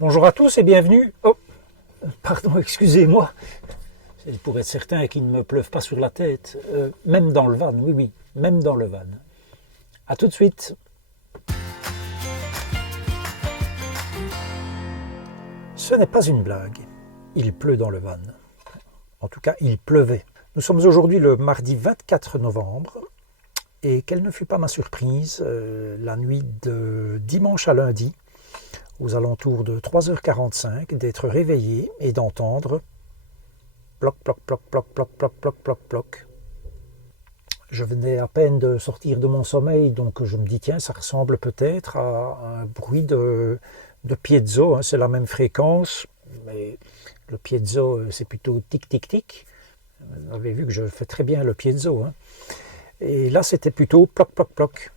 Bonjour à tous et bienvenue. Oh, pardon, excusez-moi. C'est pour être certain qu'il ne me pleuve pas sur la tête. Même dans le van, oui, même dans le van. A tout de suite. Ce n'est pas une blague. Il pleut dans le van. En tout cas, il pleuvait. Nous sommes aujourd'hui le mardi 24 novembre. Et quelle ne fut pas ma surprise, la nuit de dimanche à lundi, aux alentours de 3h45, d'être réveillé et d'entendre ploc, ploc, ploc, ploc, ploc, ploc, ploc, ploc, ploc. Je venais à peine de sortir de mon sommeil, donc je me dis, tiens, ça ressemble peut-être à un bruit de piezo, hein, c'est la même fréquence, mais le piezo, c'est plutôt tic-tic-tic. Vous avez vu que je fais très bien le piezo, hein. Et là, c'était plutôt ploc, ploc, ploc.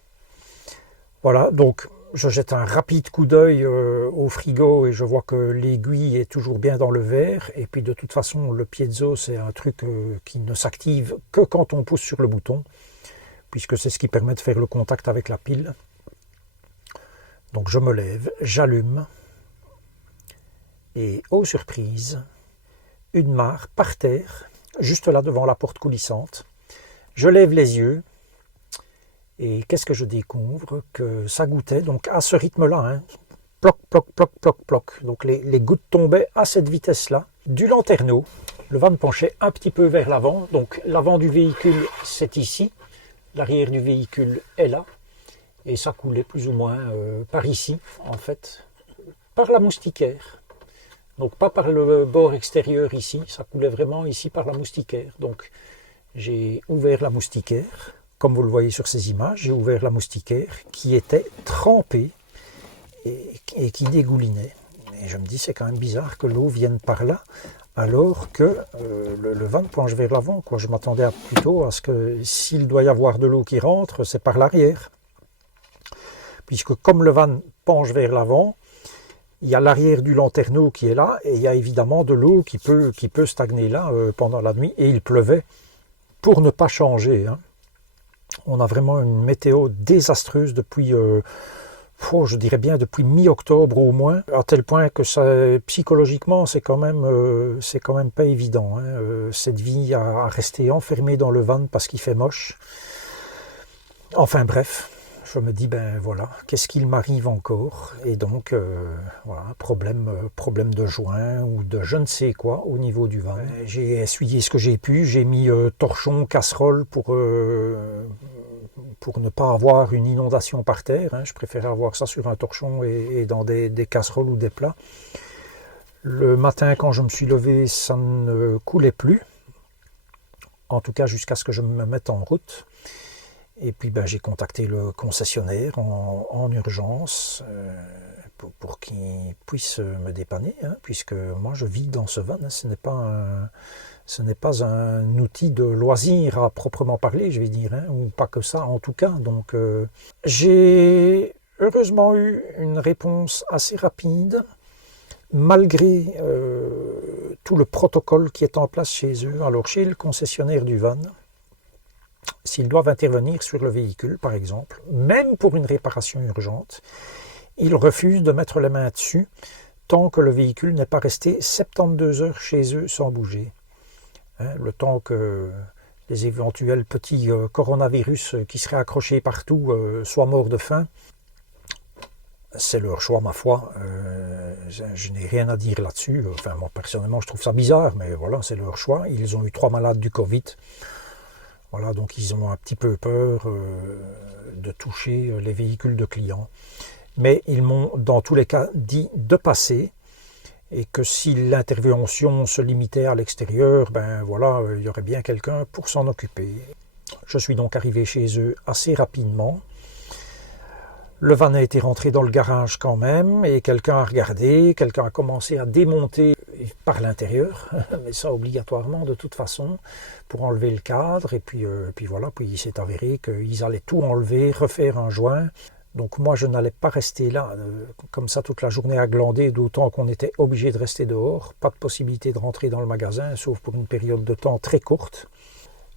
Voilà, donc je jette un rapide coup d'œil au frigo et je vois que l'aiguille est toujours bien dans le verre. Et puis de toute façon, le piezo, c'est un truc qui ne s'active que quand on pousse sur le bouton, puisque c'est ce qui permet de faire le contact avec la pile. Donc je me lève, j'allume, et oh surprise, une mare par terre, juste là devant la porte coulissante. Je lève les yeux. Et qu'est-ce que je découvre? Que ça goûtait donc à ce rythme-là, hein. Ploc, ploc, ploc, ploc, ploc. Donc les gouttes tombaient à cette vitesse-là. Du lanterneau, le van penchait un petit peu vers l'avant. Donc l'avant du véhicule, c'est ici. L'arrière du véhicule est là. Et ça coulait plus ou moins par ici, en fait. Par la moustiquaire. Donc pas par le bord extérieur ici. Ça coulait vraiment ici par la moustiquaire. Donc j'ai ouvert la moustiquaire. Comme vous le voyez sur ces images, j'ai ouvert la moustiquaire qui était trempée et qui dégoulinait. Et je me dis, c'est quand même bizarre que l'eau vienne par là, alors que le van penche vers l'avant. Je m'attendais plutôt à ce que s'il doit y avoir de l'eau qui rentre, c'est par l'arrière. Puisque comme le van penche vers l'avant, il y a l'arrière du lanterneau qui est là, et il y a évidemment de l'eau qui peut stagner là pendant la nuit. Et il pleuvait pour ne pas changer, hein. On a vraiment une météo désastreuse depuis, je dirais bien depuis mi-octobre au moins, à tel point que ça, psychologiquement, c'est quand même pas évident, hein, cette vie à rester enfermé dans le van parce qu'il fait moche. Enfin bref, je me dis, ben voilà, qu'est-ce qu'il m'arrive encore? Et donc, voilà, problème de joint ou de je ne sais quoi au niveau du van. J'ai essuyé ce que j'ai pu, j'ai mis torchon, casserole pour ne pas avoir une inondation par terre, hein. Je préférais avoir ça sur un torchon et dans des casseroles ou des plats. Le matin, quand je me suis levé, ça ne coulait plus, en tout cas jusqu'à ce que je me mette en route. Et puis j'ai contacté le concessionnaire en urgence pour qu'il puisse me dépanner, hein, puisque moi je vis dans ce van, hein, ce n'est pas un outil de loisir à proprement parler, je vais dire, hein, ou pas que ça en tout cas. Donc j'ai heureusement eu une réponse assez rapide, malgré tout le protocole qui est en place chez eux. Alors chez le concessionnaire du van, s'ils doivent intervenir sur le véhicule, par exemple, même pour une réparation urgente, ils refusent de mettre les mains dessus tant que le véhicule n'est pas resté 72 heures chez eux sans bouger. Hein, le temps que les éventuels petits coronavirus qui seraient accrochés partout soient morts de faim, c'est leur choix, ma foi. Je n'ai rien à dire là-dessus. Enfin, moi, personnellement, je trouve ça bizarre, mais voilà, c'est leur choix. Ils ont eu 3 malades du Covid. Voilà, donc ils ont un petit peu peur de toucher les véhicules de clients. Mais ils m'ont dans tous les cas dit de passer et que si l'intervention se limitait à l'extérieur, ben voilà, il y aurait bien quelqu'un pour s'en occuper. Je suis donc arrivé chez eux assez rapidement. Le van a été rentré dans le garage quand même et quelqu'un a regardé, quelqu'un a commencé à démonter par l'intérieur, mais ça obligatoirement de toute façon, pour enlever le cadre. Et puis voilà, puis il s'est avéré qu'ils allaient tout enlever, refaire un joint. Donc moi je n'allais pas rester là comme ça toute la journée à glander, d'autant qu'on était obligé de rester dehors, pas de possibilité de rentrer dans le magasin, sauf pour une période de temps très courte.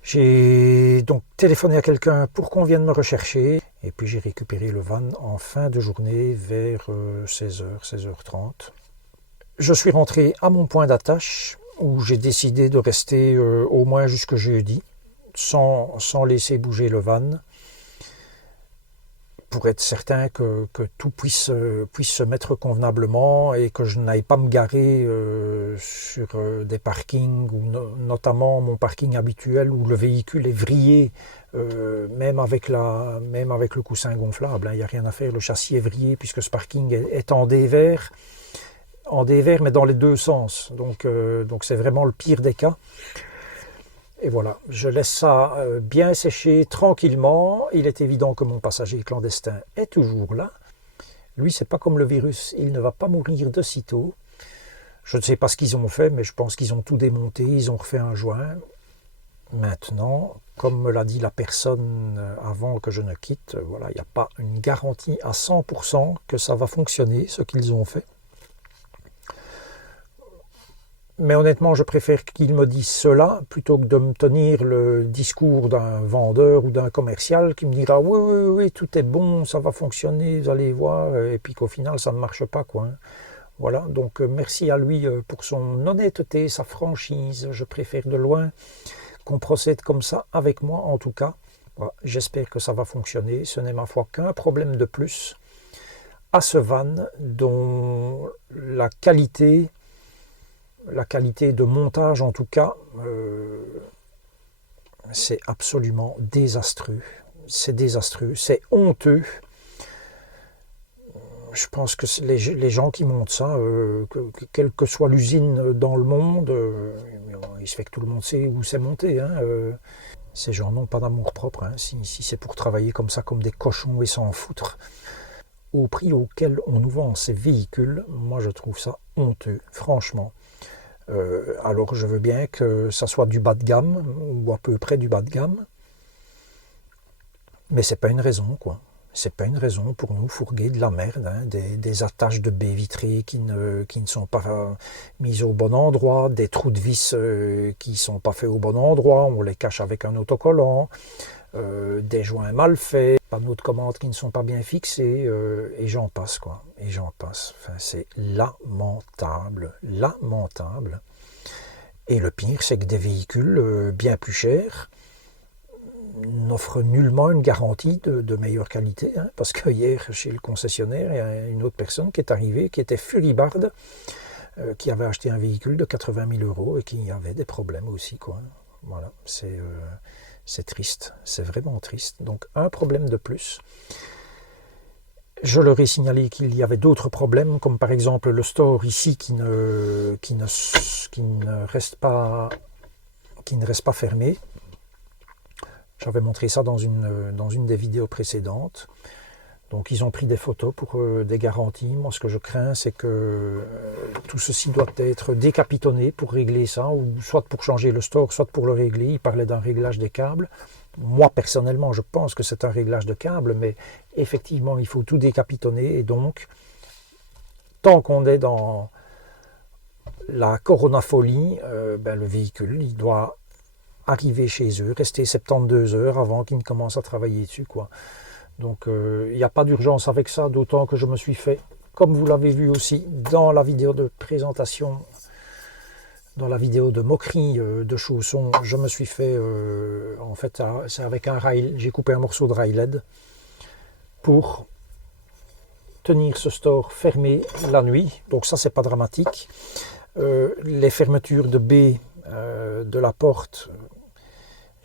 J'ai donc téléphoné à quelqu'un pour qu'on vienne me rechercher, et puis j'ai récupéré le van en fin de journée vers 16h, 16h30. Je suis rentré à mon point d'attache où j'ai décidé de rester au moins jusque jeudi, sans laisser bouger le van, pour être certain que tout puisse se mettre convenablement et que je n'aille pas me garer sur des parkings, ou notamment mon parking habituel où le véhicule est vrillé, même avec le coussin gonflable. Il n'y a rien à faire, le châssis est vrillé puisque ce parking est en dévers, mais dans les deux sens. Donc c'est vraiment le pire des cas. Et voilà, je laisse ça bien sécher tranquillement. Il est évident que mon passager clandestin est toujours là. Lui, c'est pas comme le virus, il ne va pas mourir de sitôt. Je ne sais pas ce qu'ils ont fait, mais je pense qu'ils ont tout démonté, ils ont refait un joint. Maintenant, comme me l'a dit la personne avant que je ne quitte, voilà, il n'y a pas une garantie à 100% que ça va fonctionner, ce qu'ils ont fait. Mais honnêtement, je préfère qu'ils me disent cela plutôt que de me tenir le discours d'un vendeur ou d'un commercial qui me dira oui, tout est bon, ça va fonctionner, vous allez voir, et puis qu'au final, ça ne marche pas, quoi. Voilà, donc merci à lui pour son honnêteté, sa franchise. Je préfère de loin qu'on procède comme ça avec moi, en tout cas. Voilà, j'espère que ça va fonctionner. Ce n'est ma foi qu'un problème de plus à ce van dont la qualité de montage, en tout cas, c'est absolument désastreux. C'est désastreux, c'est honteux. Je pense que les gens qui montent ça, quelle que soit l'usine dans le monde, il se fait que tout le monde sait où c'est monté. Ces gens n'ont pas d'amour propre. Si c'est pour travailler comme ça, comme des cochons et s'en foutre, au prix auquel on nous vend ces véhicules, moi je trouve ça honteux, franchement. Alors je veux bien que ça soit du bas de gamme, ou à peu près du bas de gamme, mais c'est pas une raison, quoi. C'est pas une raison pour nous fourguer de la merde, des attaches de baies vitrées qui ne sont pas mises au bon endroit, des trous de vis qui sont pas faits au bon endroit, on les cache avec un autocollant, des joints mal faits, panneaux de commande qui ne sont pas bien fixés, et j'en passe, quoi. Et j'en passe. Enfin, c'est lamentable, lamentable. Et le pire, c'est que des véhicules bien plus chers n'offrent nullement une garantie de meilleure qualité, parce que hier, chez le concessionnaire, il y a une autre personne qui est arrivée, qui était furibarde, qui avait acheté un véhicule de 80 000 € et qui avait des problèmes aussi, quoi. Voilà, c'est triste, c'est vraiment triste. Donc un problème de plus. Je leur ai signalé qu'il y avait d'autres problèmes, comme par exemple le store ici qui ne reste pas fermé. J'avais montré ça dans une des vidéos précédentes. Donc ils ont pris des photos pour des garanties. Moi, ce que je crains, c'est que tout ceci doit être décapitonné pour régler ça, ou soit pour changer le store, soit pour le régler. Ils parlaient d'un réglage des câbles. Moi, personnellement, je pense que c'est un réglage de câbles, mais effectivement, il faut tout décapitonner. Et donc, tant qu'on est dans la coronafolie, le véhicule, il doit arriver chez eux, rester 72 heures avant qu'ils ne commencent à travailler dessus, quoi. Donc il n'y a pas d'urgence avec ça, d'autant que je me suis fait, comme vous l'avez vu aussi dans la vidéo de présentation, dans la vidéo de moquerie de chaussons, je me suis fait, en fait c'est avec un rail, j'ai coupé un morceau de rail LED pour tenir ce store fermé la nuit, donc ça c'est pas dramatique. Les fermetures de baies de la porte,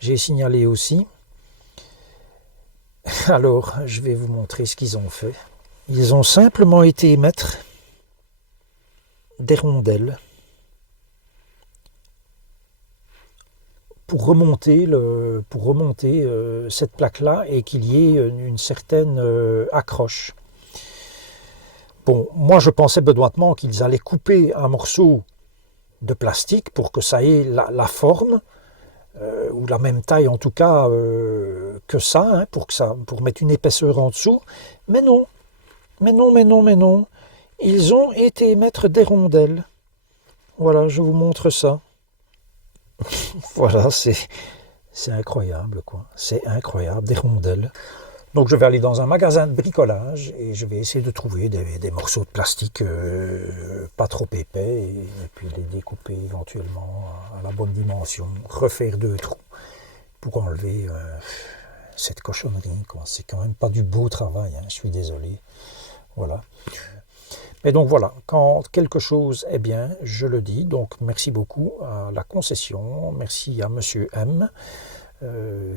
j'ai signalé aussi. Alors, je vais vous montrer ce qu'ils ont fait. Ils ont simplement été mettre des rondelles pour remonter cette plaque-là et qu'il y ait une certaine accroche. Bon, moi je pensais benoîtement qu'ils allaient couper un morceau de plastique pour que ça ait la forme, ou la même taille en tout cas que ça, pour mettre une épaisseur en dessous. Mais non, ils ont été mettre des rondelles. Voilà, je vous montre ça. Voilà, c'est incroyable, quoi. C'est incroyable, des rondelles. Donc je vais aller dans un magasin de bricolage et je vais essayer de trouver des morceaux de plastique pas trop épais, et puis les découper éventuellement à la bonne dimension, refaire 2 trous pour enlever cette cochonnerie, quoi. C'est quand même pas du beau travail, hein, je suis désolé. Voilà. Mais donc voilà, quand quelque chose est bien, je le dis. Donc merci beaucoup à la concession, merci à Monsieur M,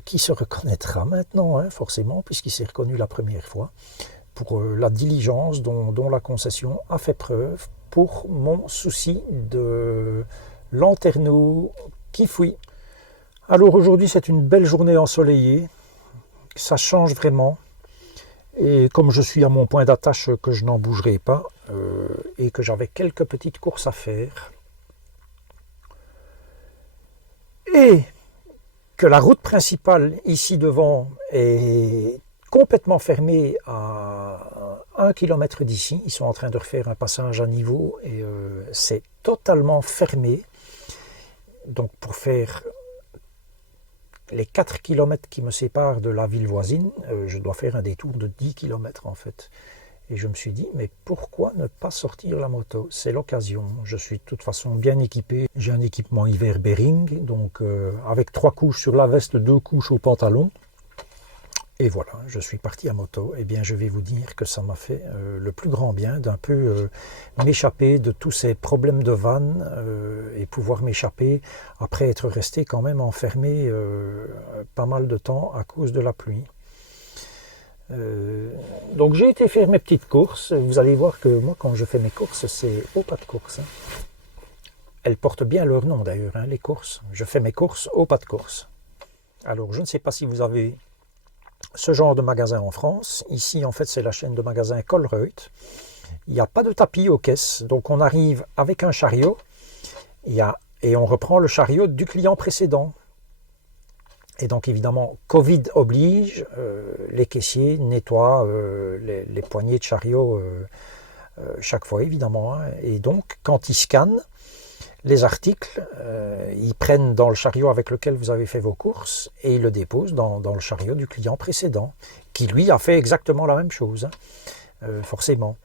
qui se reconnaîtra maintenant, hein, forcément, puisqu'il s'est reconnu la première fois, pour la diligence dont la concession a fait preuve pour mon souci de lanterneau qui fouille. Alors aujourd'hui c'est une belle journée ensoleillée, ça change vraiment. Et comme je suis à mon point d'attache que je n'en bougerai pas, et que j'avais quelques petites courses à faire, et que la route principale ici devant est complètement fermée à 1 km d'ici, ils sont en train de refaire un passage à niveau et c'est totalement fermé. Donc pour faire les 4 km qui me séparent de la ville voisine, je dois faire un détour de 10 km en fait. Et je me suis dit, mais pourquoi ne pas sortir la moto? C'est l'occasion. Je suis de toute façon bien équipé. J'ai un équipement hiver Bering, donc avec 3 couches sur la veste, 2 couches au pantalon. Et voilà, je suis parti à moto. Eh bien, je vais vous dire que ça m'a fait le plus grand bien d'un peu m'échapper de tous ces problèmes de vanne et pouvoir m'échapper après être resté quand même enfermé pas mal de temps à cause de la pluie. Donc j'ai été faire mes petites courses. Vous allez voir que moi, quand je fais mes courses, c'est au pas de course. Hein. Elles portent bien leur nom d'ailleurs, hein, les courses. Je fais mes courses au pas de course. Alors, je ne sais pas si vous avez ce genre de magasin en France. Ici, en fait, c'est la chaîne de magasins Colruyt. Il n'y a pas de tapis aux caisses. Donc, on arrive avec un chariot et on reprend le chariot du client précédent. Et donc, évidemment, Covid oblige, les caissiers nettoient les poignées de chariot chaque fois, évidemment. Hein. Et donc, quand ils scannent les articles, ils prennent dans le chariot avec lequel vous avez fait vos courses et ils le déposent dans le chariot du client précédent, qui lui a fait exactement la même chose, hein, forcément.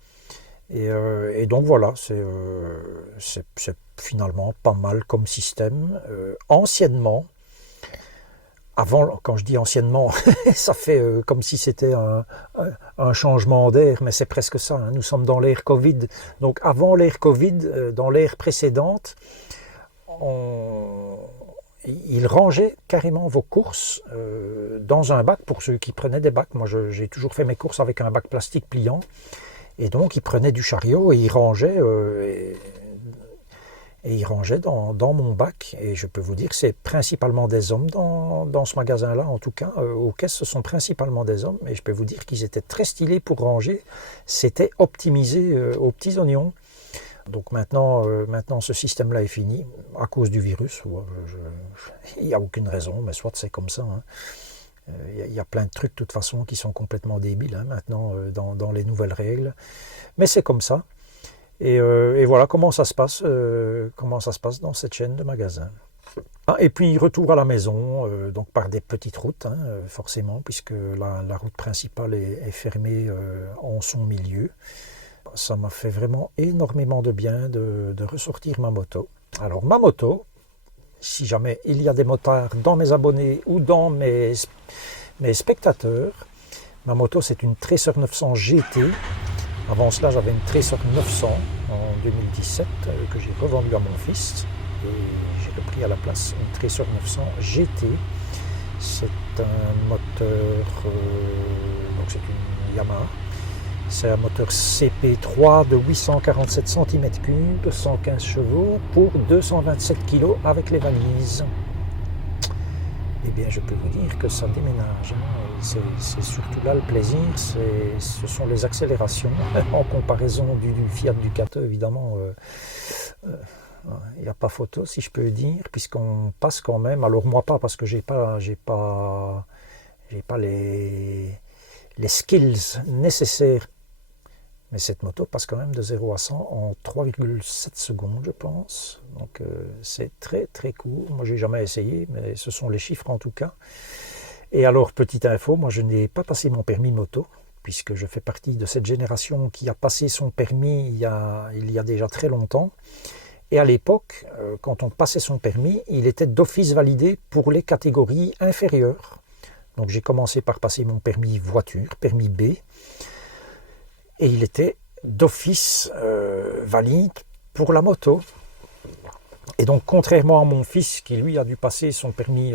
Et donc voilà, c'est finalement pas mal comme système. Anciennement, avant, quand je dis anciennement, ça fait comme si c'était un changement d'air, mais c'est presque ça. Hein. Nous sommes dans l'ère Covid. Donc avant l'ère Covid, dans l'ère précédente, ils rangeaient carrément vos courses dans un bac pour ceux qui prenaient des bacs. Moi, j'ai toujours fait mes courses avec un bac plastique pliant. Et donc, ils prenaient du chariot et ils rangeaient... Et il rangeait dans mon bac. Et je peux vous dire que c'est principalement des hommes dans ce magasin-là. En tout cas, aux caisses, ce sont principalement des hommes. Et je peux vous dire qu'ils étaient très stylés pour ranger. C'était optimisé aux petits oignons. Donc maintenant ce système-là est fini à cause du virus. Il n'y a aucune raison, mais soit c'est comme ça. Hein. Il y a plein de trucs, de toute façon, qui sont complètement débiles hein, maintenant dans les nouvelles règles. Mais c'est comme ça. Et voilà comment ça se passe dans cette chaîne de magasins. Et puis retour à la maison, donc par des petites routes, hein, forcément, puisque la route principale est fermée en son milieu. Ça m'a fait vraiment énormément de bien de ressortir ma moto. Alors ma moto, si jamais il y a des motards dans mes abonnés ou dans mes spectateurs, ma moto c'est une Tracer 900 GT. Avant cela, j'avais une Tracer 900 en 2017 que j'ai revendue à mon fils et j'ai repris à la place une Tracer 900 GT. C'est un moteur, donc c'est une Yamaha. C'est un moteur CP3 de 847 cm3, 115 chevaux pour 227 kg avec les valises. Eh bien, je peux vous dire que ça déménage. C'est surtout là le plaisir, ce sont les accélérations en comparaison du Fiat Ducato, évidemment. Il n'y a pas photo, si je peux dire, puisqu'on passe quand même. Alors moi pas, parce que j'ai pas les skills nécessaires. Mais cette moto passe quand même de 0 à 100 en 3,7 secondes, je pense. Donc c'est très très court. Moi, j'ai jamais essayé, mais ce sont les chiffres en tout cas. Et alors, petite info, moi je n'ai pas passé mon permis moto, puisque je fais partie de cette génération qui a passé son permis il y a déjà très longtemps. Et à l'époque, quand on passait son permis, il était d'office validé pour les catégories inférieures. Donc j'ai commencé par passer mon permis voiture, permis B, et il était d'office valide pour la moto. Et donc, contrairement à mon fils qui, lui, a dû passer son permis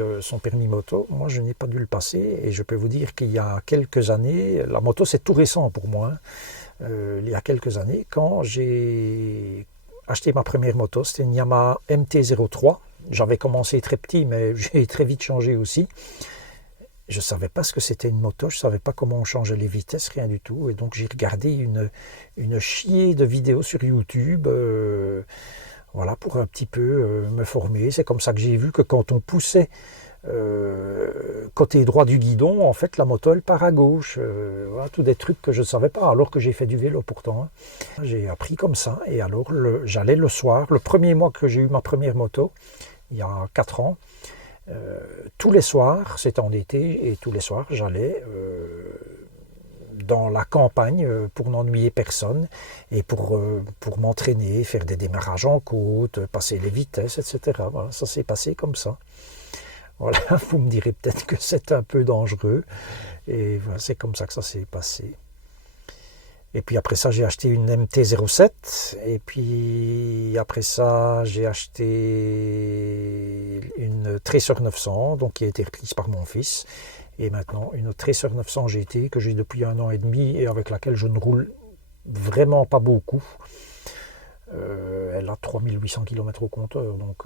moto, moi, je n'ai pas dû le passer. Et je peux vous dire qu'il y a quelques années, la moto, c'est tout récent pour moi. Il y a quelques années, quand j'ai acheté ma première moto, c'était une Yamaha MT-03. J'avais commencé très petit, mais j'ai très vite changé aussi. Je ne savais pas ce que c'était une moto, je ne savais pas comment on changeait les vitesses, rien du tout. Et donc, j'ai regardé une chier de vidéos sur YouTube. Voilà, pour un petit peu me former. C'est comme ça que j'ai vu que quand on poussait côté droit du guidon, en fait, la moto, elle part à gauche. Voilà, tous des trucs que je ne savais pas, alors que j'ai fait du vélo pourtant. J'ai appris comme ça. Et alors, j'allais le soir, le premier mois que j'ai eu ma première moto, il y a 4 ans, tous les soirs, c'était en été, et tous les soirs, j'allais dans la campagne pour n'ennuyer personne et pour m'entraîner, faire des démarrages en côte, passer les vitesses, etc. Voilà, ça s'est passé comme ça. Voilà, vous me direz peut-être que c'est un peu dangereux et voilà, c'est comme ça que ça s'est passé. Et puis après ça, j'ai acheté une MT-07 et puis après ça, j'ai acheté une Tracer 900, donc qui a été reprise par mon fils. Et maintenant, une Tracer 900 GT que j'ai depuis 1 an et demi et avec laquelle je ne roule vraiment pas beaucoup. Elle a 3800 km au compteur. Donc,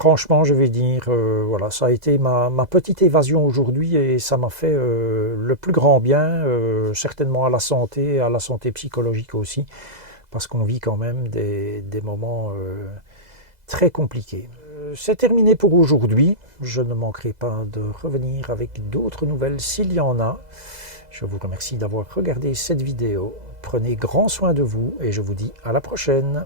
franchement, je vais dire, voilà, ça a été ma petite évasion aujourd'hui et ça m'a fait le plus grand bien, certainement à la santé psychologique aussi, parce qu'on vit quand même des moments très compliqués. C'est terminé pour aujourd'hui. Je ne manquerai pas de revenir avec d'autres nouvelles s'il y en a. Je vous remercie d'avoir regardé cette vidéo. Prenez grand soin de vous et je vous dis à la prochaine.